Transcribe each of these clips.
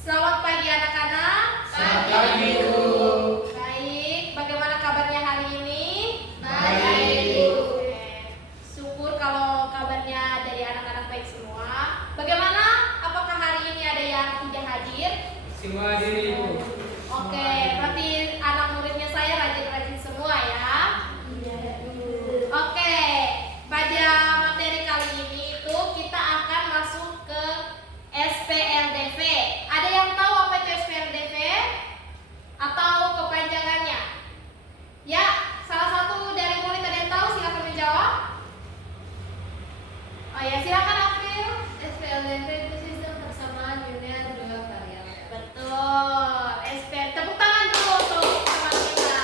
Selamat pagi anak-anak. Selamat pagi, Bu. Baik, bagaimana kabarnya hari ini? Baik, Bu. Syukur kalau kabarnya dari anak-anak baik semua. Bagaimana? Apakah hari ini ada yang tidak hadir? Semua hadir, Ibu. Oke, berarti anak muridnya saya rajin-rajin semua ya. Oke, pada materi kali ini itu kita akan masuk ke SPLDV. Ada yang tahu apa itu SPLDV? Atau kepanjangannya? Ya, salah satu dari murid ada yang tahu, silakan menjawab. Oh ya, silakan April. SPLDV itu sistem persamaan linear dua variabel. Betul. Tepuk tangan dulu untuk teman kita.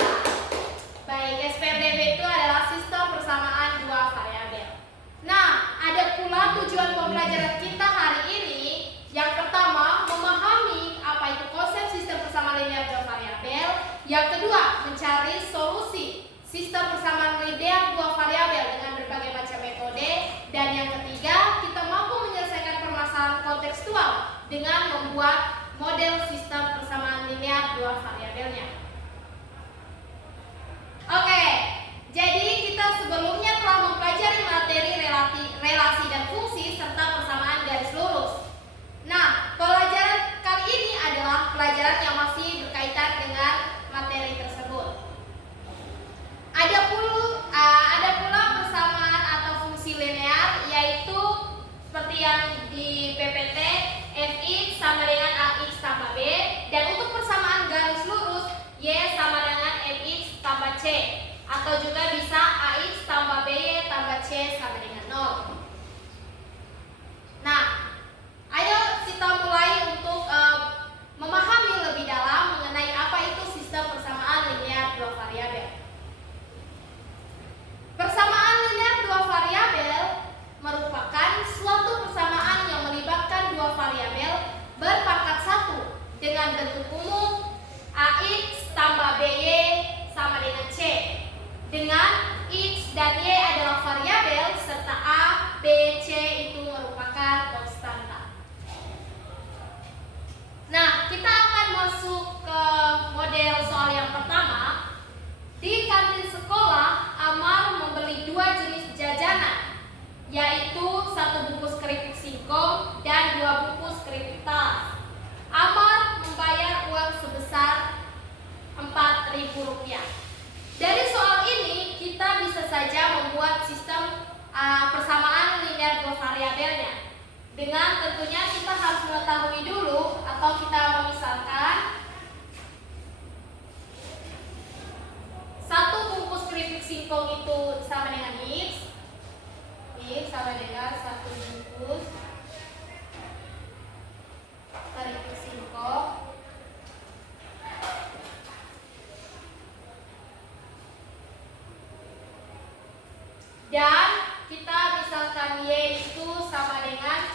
Baik, SPLDV itu adalah sistem persamaan dua variabel. Nah, ada pula tujuan pembelajaran kita hari ini. Yang pertama, memahami apa itu konsep sistem persamaan linear dua variabel. Yang kedua, mencari solusi sistem persamaan linear dua variabel dengan berbagai macam metode. Dan yang ketiga, kita mampu menyelesaikan permasalahan kontekstual dengan membuat model sistem persamaan linear dua variabelnya. Oke, jadi kita sebelumnya telah mempelajari materi relasi dan fungsi serta persamaan garis lurus. Nah, pelajaran kali ini adalah pelajaran yang masih berkaitan dengan materi tersebut. Ada pula persamaan atau fungsi linear, yaitu seperti yang di PPT, Fx sama dengan Ax tambah B, dan untuk persamaan garis lurus, Y sama dengan Mx tambah C, atau juga bisa Ax tambah By tambah C sama dengan 0. Nah, ayo kita mulai untuk memahami lebih dalam mengenai apa itu sistem persamaan linear dua variabel. Persamaan linear dua variabel merupakan suatu persamaan yang melibatkan dua variabel berpangkat 1 dengan bentuk umum Ax tambah By sama dengan C, dengan X dan Y adalah variabel serta A, B, C itu merupakan konstanta. Nah, kita akan masuk ke model soal yang pertama. Di kantin sekolah, Amar membeli 2 jenis jajanan, yaitu 1 bungkus keripik singkong dan 2 bungkus keripik talas. Amar membayar uang sebesar Rp4.000. Dari soal ini kita bisa saja membuat sistem persamaan linear dua variabelnya. Dengan tentunya kita harus mengetahui dulu atau kita memisahkan 1 bungkus keripik singkong itu sama dengan X. X sama dengan 1 bungkus keripik singkong dan kita misalkan Y itu sama dengan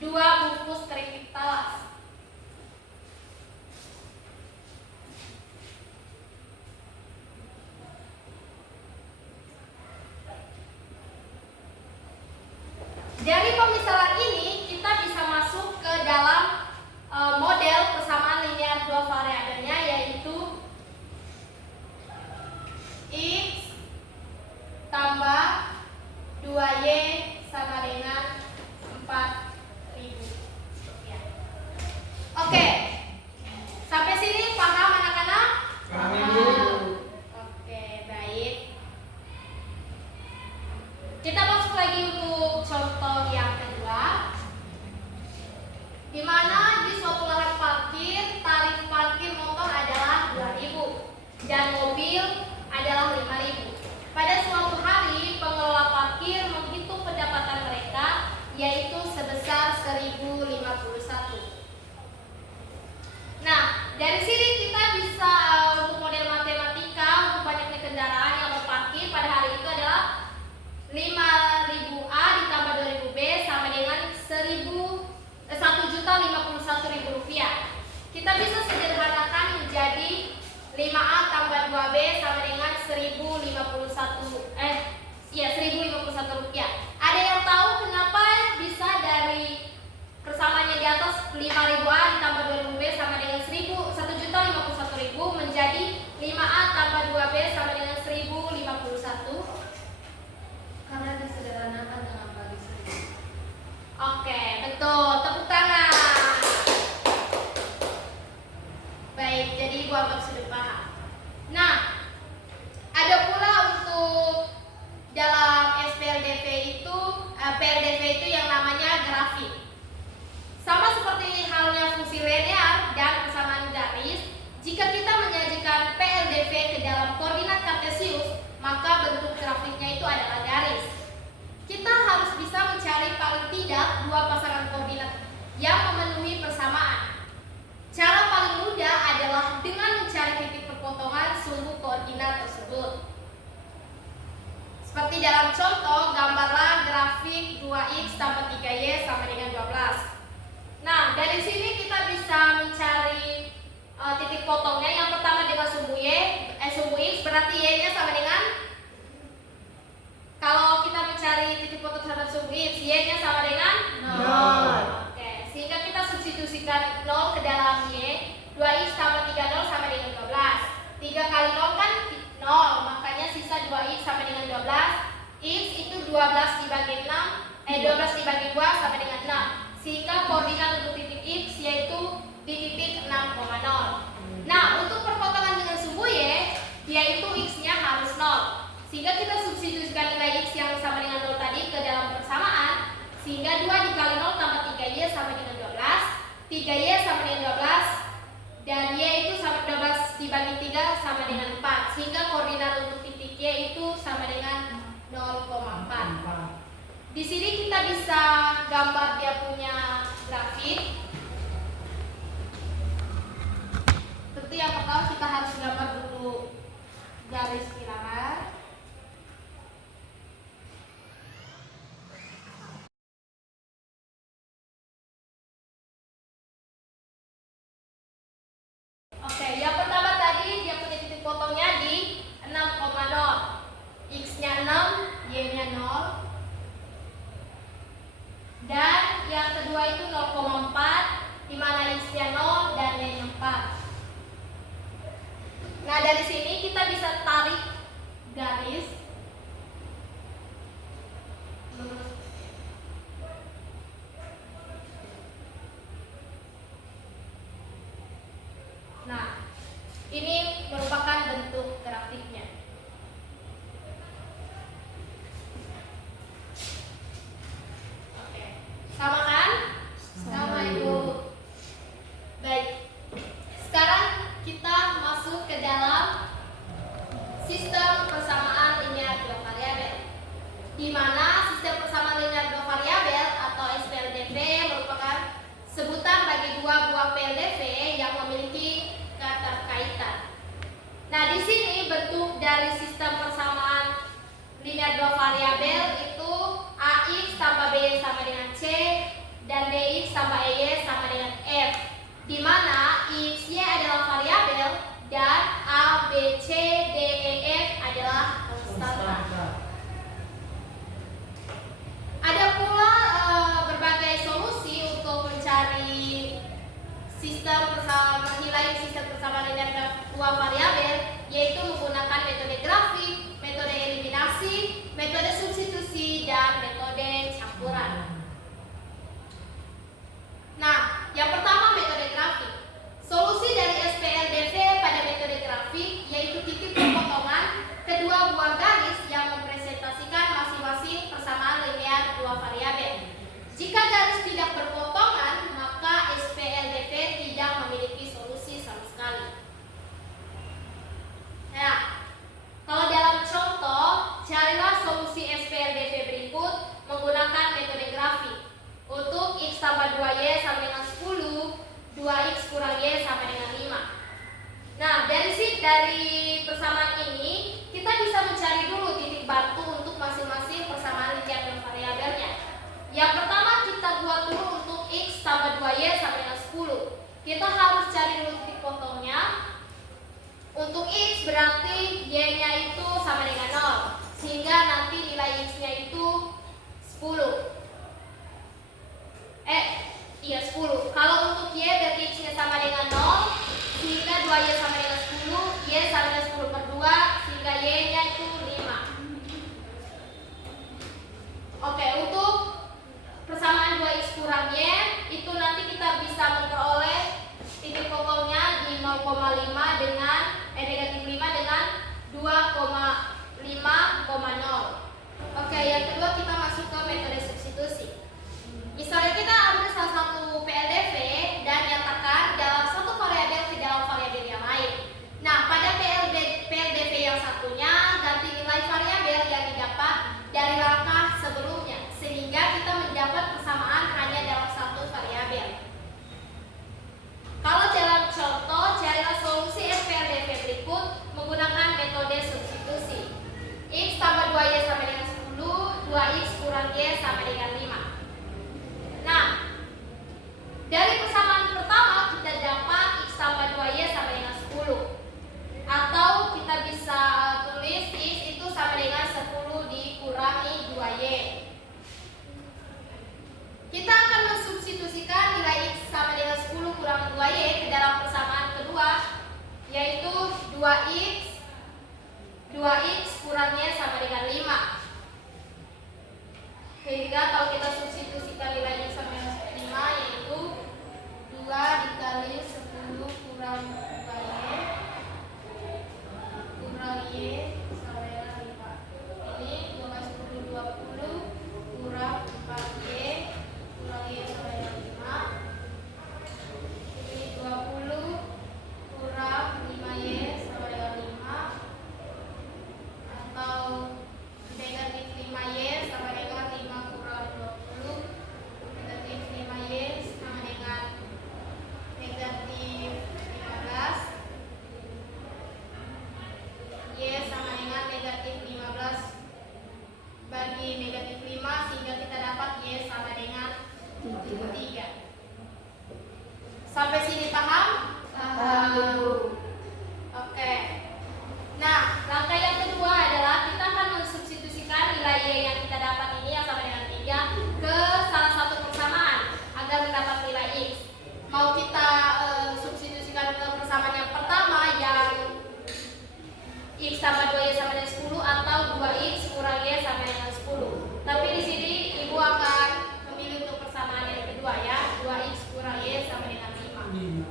2 bungkus keripik talas. Dari pemisahan ini kita bisa masuk ke dalam model persamaan linear dua variabelnya, yaitu X tambah 2Y sama dengan 4.000. Oke, sampai sini paham anak-anak? Paham, Ibu. Oke, baik. Kita masuk lagi untuk contoh yang kedua, di mana di suatu lahan parkir tarif parkir motor adalah 2.000 dan mobil adalah 5.000. Pada suatu hari pengelola parkir menghitung pendapatan mereka, yaitu sebesar 1.051. Nah, dari sini kita bisa untuk model matematika untuk banyaknya kendaraan yang berparkir pada hari itu adalah 5.000 A ditambah 2.000 B sama dengan 1.051.000 rupiah. Kita bisa sederhanakan menjadi 5A tambah 2B sama dengan 1.051 rupiah. Ada yang tahu kenapa bisa dari persamaannya di atas 5.000A ditambah 2.000B sama dengan 1.051.000 menjadi 5A tambah 2B sama dengan 1.051. Karena disederhanakan dengan bagi 1.000. Oke, betul. Tepuk tangan. Baik, jadi Ibu Abang sudah paham. Nah, ada pula untuk dalam SPLDV itu, PLDV itu yang namanya grafik. Sama seperti halnya fungsi linear dan persamaan garis, jika kita menyajikan PLDV ke dalam koordinat kartesius, maka bentuk grafiknya itu adalah garis. Kita harus bisa mencari paling tidak dua pasangan koordinat yang memenuhi persamaan. Cara paling mudah adalah dengan mencari titik perpotongan sumbu koordinat tersebut. Seperti dalam contoh, gambarlah grafik 2x tambah 3y sama dengan 12. Nah, dari sini kita bisa mencari titik potongnya. Yang pertama dengan sumbu sumbu x, berarti y-nya sama dengan, kalau kita mencari titik potong terhadap sumbu x, y-nya sama dengan 0. Oke, sehingga kita substitusikan 0 ke dalam y. 2x tambah 3 0 sama dengan 12. 3 kali 0 kan 0, makanya sisa 2x sama dengan 12. X itu 12 dibagi 12 dibagi 2 sama dengan 6. Sehingga koordinat untuk titik x yaitu di titik 6,0. Nah, untuk perpotongan dengan sumbu y, yaitu x-nya harus 0. Sehingga kita substitusikan nilai x yang sama dengan 0 tadi ke dalam persamaan. Sehingga 2 dikali 0 tambah 3y sama dengan 12. 3y sama dengan 12. Dan y itu sama 12 dibagi 3 sama dengan 4. Sehingga koordinat untuk titik y itu sama dengan 0,4. Di sini kita bisa gambar dia punya grafik. Tentu yang pertama kita harus gambar dulu garis bilangan. Oke, yang pertama tadi dia punya titik potongnya di 6,0. X-nya 6, Y-nya 0. Dan yang kedua itu 0,4, di mana x-nya 0 dan y-nya 4. Nah, dari sini kita bisa tarik garis lurus. Nah, ini merupakan bentuk grafiknya. Sama kan? Sama Ibu. Baik. Sekarang kita masuk ke dalam sistem persamaan linear dua variabel. Di mana sistem persamaan linear dua variabel atau SPLDV merupakan sebutan bagi dua buah PLDV yang memiliki keterkaitan. Nah, di sini bentuk dari sistem persamaan linear dua variabel itu AX tambah BY sama dengan C dan DX tambah EY sama dengan F, di mana XY adalah variabel dan A, B, C, D, E, F adalah konstanta. Ada pula berbagai solusi untuk mencari sistem menilai sistem persamaan linear dua variabel, yaitu menggunakan metode grafik, metode eliminasi, metode substitusi, dan metode campuran. Nah, yang pertama metode grafik. Solusi dari SPLDV pada metode grafik yaitu titik perpotongan kedua buah garis yang mempresentasikan masing-masing persamaan linear dua variabel. Jika garis tidak berpotongan, maka SPLDV tidak memiliki solusi sama sekali. Nah, kalau dalam contoh, carilah solusi SPLDV berikut menggunakan metode grafik. Untuk x tambah 2y sama dengan 10, 2x kurang y sama dengan 5. Nah, dari persamaan ini, kita bisa mencari dulu titik bantu untuk masing-masing persamaan linear dan variabelnya. Yang pertama kita buat dulu untuk x tambah 2y sama dengan 10. Kita harus cari dulu titik potongnya. Untuk x berarti y-nya itu sama dengan 0, sehingga nanti nilai x-nya itu 10. Iya 10. Kalau untuk Y berarti X-nya sama dengan 0, sehingga 2Y sama dengan 10, Y sama dengan 10 per 2, sehingga Y-nya itu 5. Oke, untuk persamaan 2X kurang Y, itu nanti kita bisa memperoleh titik pokoknya di 0,5 dengan negatif 5 dengan 2,5,0. Oke, yang kedua kita masuk ke metode substitusi. Misalnya kita ambil salah satu PLDV dan nyatakan dalam satu variabel ke dalam variabel yang lain. Nah, pada PLDV yang satunya ganti nilai variabel yang didapat dari langkah sebelumnya, sehingga kita mendapat persamaan hanya dalam satu variabel. Kalau dalam contoh, carilah solusi SPLDV berikut menggunakan metode substitusi. X tambah 2Y sama dengan 10, 2X kurang Y sama dengan 5. Nah, dari persamaan pertama kita dapat X tambah 2Y sama dengan 10. Atau kita bisa tulis X itu sama dengan 10 dikurangi 2Y. Kita akan mensubstitusikan nilai X sama dengan 10 kurang 2Y ke dalam persamaan kedua, yaitu 2X kurang Y sama dengan 5. Sehingga kalau kita substitusikan nilai X sama dengan 5, yaitu 2 dikali 10 kurang 2Y kurang Y sama dengan 5. Ini 2 kali 10, 20 kurang 4Y kurang Y sama dengan 5. Ini 20 kurang 5Y sama dengan 5. Atau negatif 5Y sama dengan 5 kurang 20. Negatif 5Y sama dengan negatif 15. Y sama dengan negatif 15 bagi negatif 5, sehingga kita dapat Y sama dengan 3. Sampai sini paham? Paham. Oke. Nah, langkah yang kedua adalah kita akan mensubstitusikan nilai Y yang kita dapat ini yang sama dengan 3 ke salah satu persamaan agar mendapat nilai X. Mau kita substitusikan ke persamaan yang pertama yang X tambah 2Y sama dengan 10 atau 2X kurang Y sama dengan 10. Tapi di sini Ibu akan memilih untuk persamaan yang kedua ya, 2X kurang Y sama dengan 5.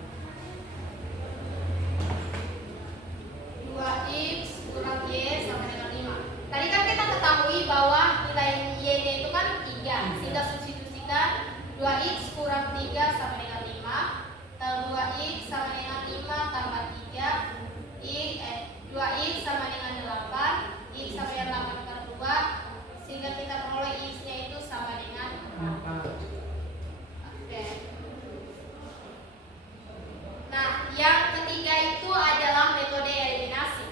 2X kurang Y sama dengan 5. Tadi kan kita ketahui bahwa nilai Y-nya itu kan 3, sehingga substitusikan 2X kurang 3 sama dengan 5, atau 2X sama dengan 5 tambah 3, 2X sama dengan 8, X sama dengan 8 per 2, sehingga kita peroleh X-nya itu sama dengan 4. Oke. Nah, yang ketiga itu adalah metode eliminasi.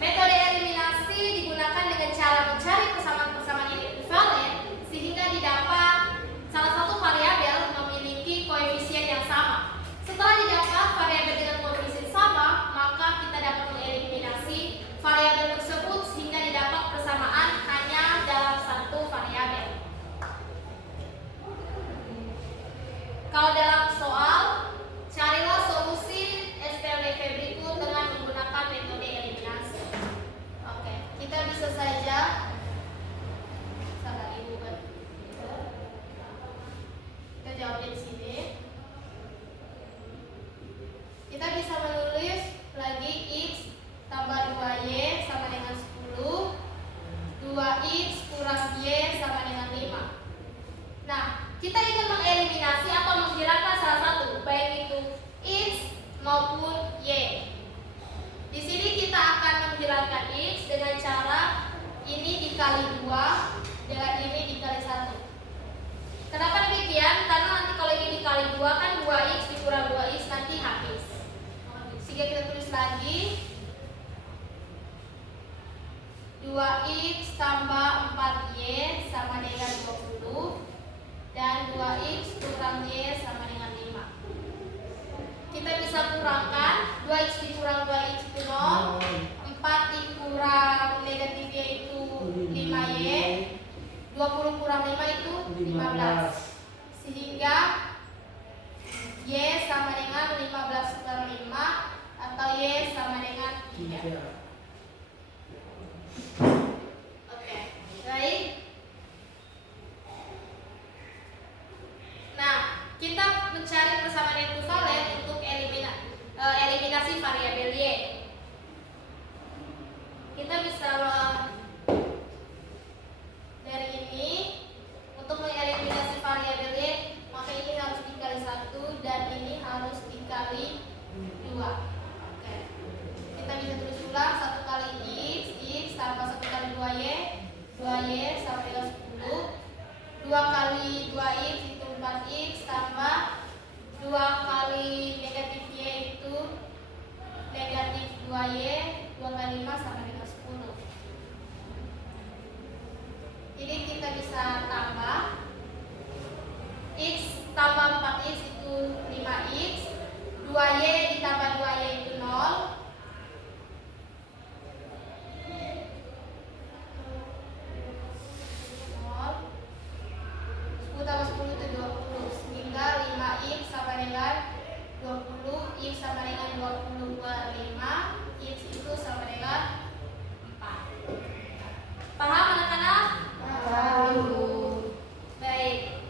Metode eliminasi digunakan dengan cara mencari persamaan-persamaan yang ekuivalen sehingga didapat salah satu variabel memiliki koefisien yang sama. Setelah didapat variabel dengan koefisien sama, maka kita dapat mengeliminasi variabel tersebut sehingga didapat persamaan hanya dalam satu variabel. Kalau dalam soal, carilah solusi SPLDV berikut dengan menggunakan metode eliminasi. Oke, kita bisa saja salah Ibu kan. Kita jawab di sini. Kita bisa menulis lagi X tambah 2Y sama dengan 10, 2X kurang Y sama dengan 5. Nah, kita ingin mengeliminasi atau menghilangkan salah satu, baik itu X maupun Y. Di sini kita akan menghilangkan X dengan cara ini dikali 2 dengan ini dikali 1. Kenapa demikian? Karena nanti kalau ini dikali 2 kan 2X dikurang 2X nanti habis. Sehingga kita tulis lagi 2X tambah 4Y sama dengan 20 dan 2X kurang Y sama dengan 5. Kita bisa kurangkan 2X dikurang 2X itu 0, 4 dikurang negatif Y itu 5Y, 20 kurang 5 itu 15. Sehingga Y sama dengan 15/5 atau Y sama dengan 3. Oke, baik. Nah, kita mencari persamaan ekuivalen untuk eliminasi variabel Y. Kita bisa dari ini untuk mengeliminasi variabel Y, maka ini harus dikali 1 dan ini harus dikali 2. Oke. Kita bisa tulis ulang 1 kali X tambah 1 kali 2Y sama dengan 10. 2 kali 2X itu 4X tambah 2 kali negatif Y itu negatif 2Y, 2 kali 5 sama dengan 10. Jadi kita bisa tambah X tambah 4X itu 5X, 2Y ditambah 2Y itu 0. 10 tambah 10 itu 20, sehingga 5X sama dengan 20, X sama dengan 20 per 5, X itu sama dengan 4. Paham anak-anak? Tahu. Baik.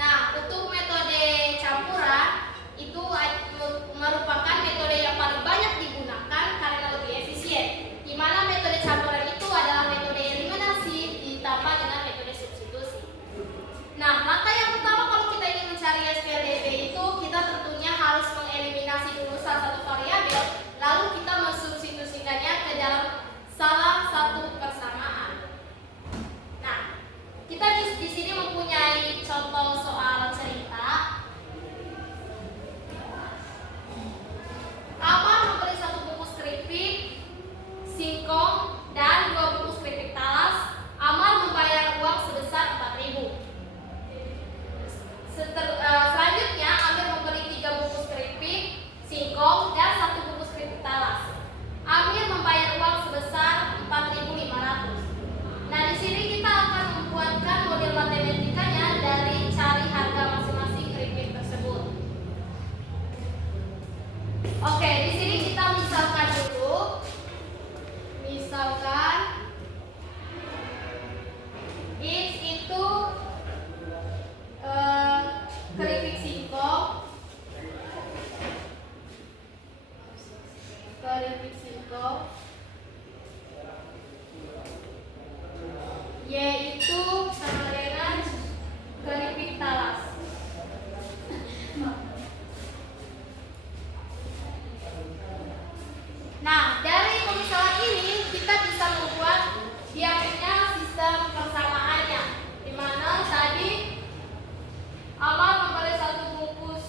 Nah, untuk metode campuran itu merupakan metode yang paling banyak digunakan karena lebih efisien. Di mana metode campuran itu adalah metode eliminasi ditambah dengan metode substitusi. Nah, langkah yang pertama kalau kita ingin mencari SPLDB itu kita tentunya harus mengeliminasi dulu salah satu variabel, lalu kita mensubstitusikannya ke dalam salah satu persamaan. Nah, kita di sini mempunyai contoh soal cerita. Amar membeli 1 bungkus keripik singkong dan 2 bungkus keripik talas. Amar membayar uang sebesar 4.000. Selanjutnya Amir membeli 3 bungkus keripik singkong dan 1 bungkus keripik talas. Amir membayar uang sebesar 4.500. Nah, di sini kita akan membuatkan model matematikanya dari cari harga masing-masing keripik tersebut. Oke, di sini kita misalkan dulu. Misalkan X itu keripik singkong, Y itu sama dengan keripik talas. Nah, dari pemisahan ini kita bisa membuat dia punya sistem persamaannya, di mana tadi Amar membeli 1 bungkus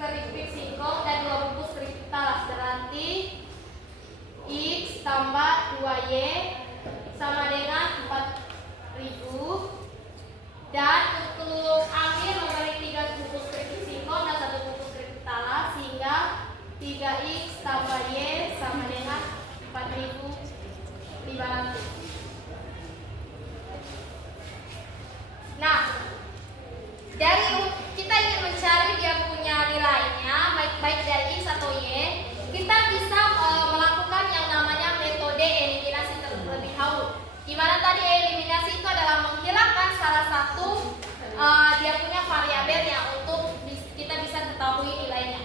keripik singkong dan 2 bungkus keripik talas, berarti X tambah 2Y sama dengan 4.000. Dan untuk Amir membeli 3 bungkus keripik singkong dan 1 bungkus keripik talas, sehingga 3X tambah Y sama dengan 4.500. Nah, dari kita ingin mencari dia punya nilainya, baik dari X atau Y, kita bisa melakukan yang namanya metode eliminasi terlebih dahulu. Di mana tadi eliminasi itu adalah menghilangkan salah satu dia punya variabelnya untuk kita bisa ketahui nilainya.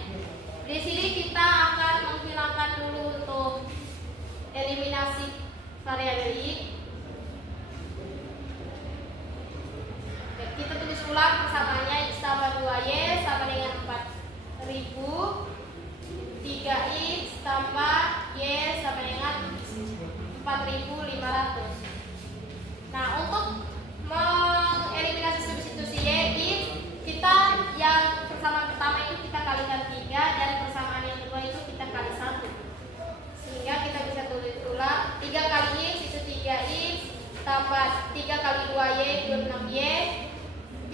Di sini kita akan menghilangkan dulu untuk eliminasi variabel Y. Oke, kita tulis ulang persamaannya. X tambah 2Y sama dengan 4.000. 3X tambah Y sama dengan 4.500. Nah, untuk mengeliminasi substitusi Y, kita yang persamaan pertama itu kita kalikan 3 dan persamaan yang kedua itu kita kali 1. Sehingga kita bisa tulis ulang 3 kali X itu 3X tambah 3 kali 2Y itu 6Y.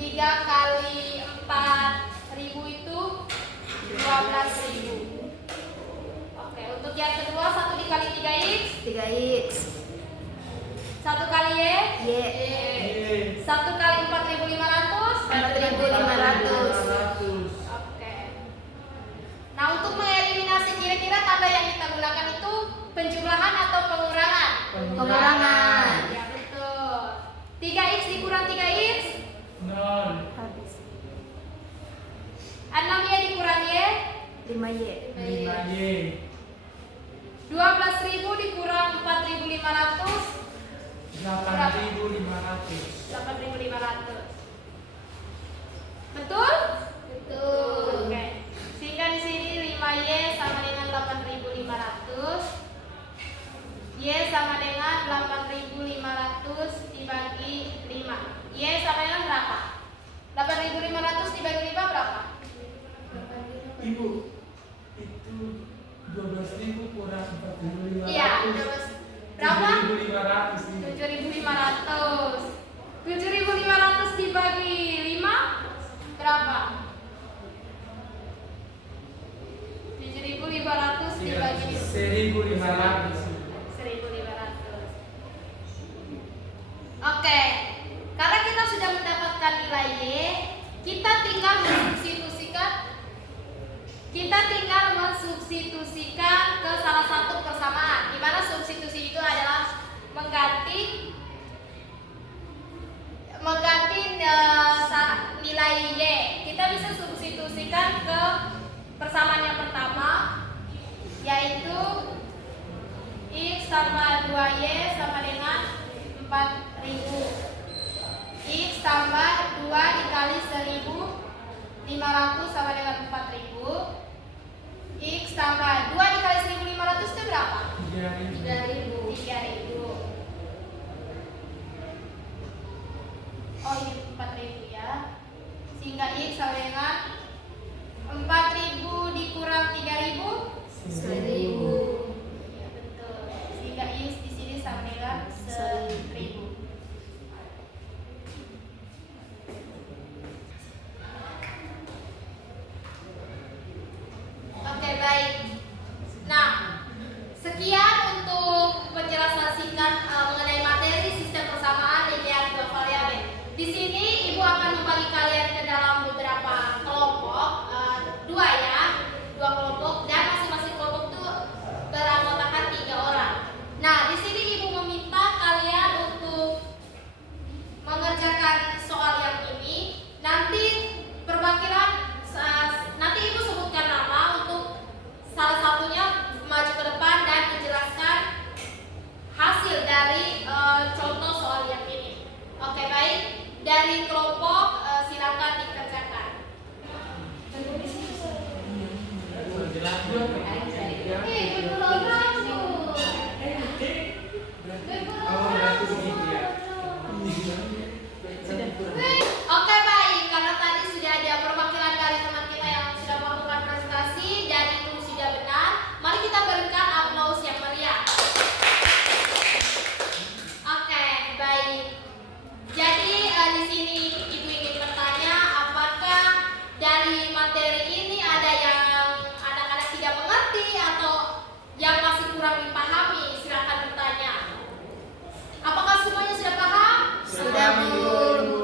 3 kali 4.000 itu 12.000. Oke, untuk yang kedua 1 dikali 3X 3X 1 kali Y 1 kali 4.500 4.500. Oke. 6Y dikurang Y 5Y. 5Y. 12.000 dikurang 4.500 8.500. 8.500. Betul? Betul. Oke. Sehingga di sini 5Y sama dengan 8.500. Y sama dengan 8.500 dibagi 5. Y sama dengan berapa? 8.500 dibagi 5 berapa? Ibu, itu 12.000 kurang 4.500. Iya, berapa? 7.500 ini. 7.500. 7.500 dibagi 5 berapa? 7.500 dibagi 1.500. 1.500. Oke, karena kita sudah mendapatkan nilai Y, kita tinggal mensubstitusikan ke salah satu persamaan, di mana substitusi itu adalah mengganti nilai Y. Kita bisa substitusikan ke persamaan yang pertama, yaitu X tambah 2Y sama dengan 4.000. X tambah 2 dikali 1.500 sama dengan 4.000. X tambah 2 dikali 1.500 itu berapa? 3.000. 3.000. Oh, ini 4.000 ya. Sehingga X sama dengan 4.000 dikurang 3.000 1.000. Iya betul. Sehingga X di sini sama dengan 1.000. Oke, baik. Nah, sekian untuk penjelasan singkat mengenai materi sistem persamaan linear dua variabel. Di sini Ibu akan membagi kalian ke dalam beberapa kelompok, dua kelompok, dan masing-masing kelompok itu beranggotakan 3 orang. Nah, di sini Ibu meminta kalian untuk mengerjakan soal yang ini. Nanti nanti Ibu sebutkan nama untuk salah satunya maju ke depan dan menjelaskan hasil dari contoh soal yang ini. Oke, baik. Dari kelompok silakan dikerjakan. Oke, baik. Karena tadi sudah ada perwakilan dari teman kita yang sudah melakukan presentasi dan itu sudah benar, mari kita berikan aplaus yang meriah. Oke, baik. Jadi di sini Ibu ingin bertanya, apakah dari materi ini ada yang anak-anak tidak mengerti atau yang masih kurang dipahami? Silakan bertanya. Apakah semuanya sudah paham? Sudah, Bu.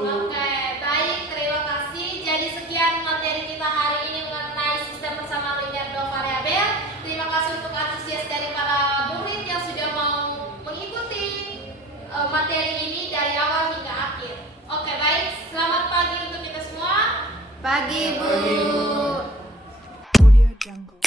Oke, baik, terima kasih. Jadi sekian materi kita hari ini mengenai sistem persamaan linear dua variabel. Terima kasih untuk antusias dari para murid yang sudah mau mengikuti materi ini dari awal hingga akhir. Oke, baik. Selamat pagi untuk kita semua. Pagi, Bu. Pagi. Audio Jungle.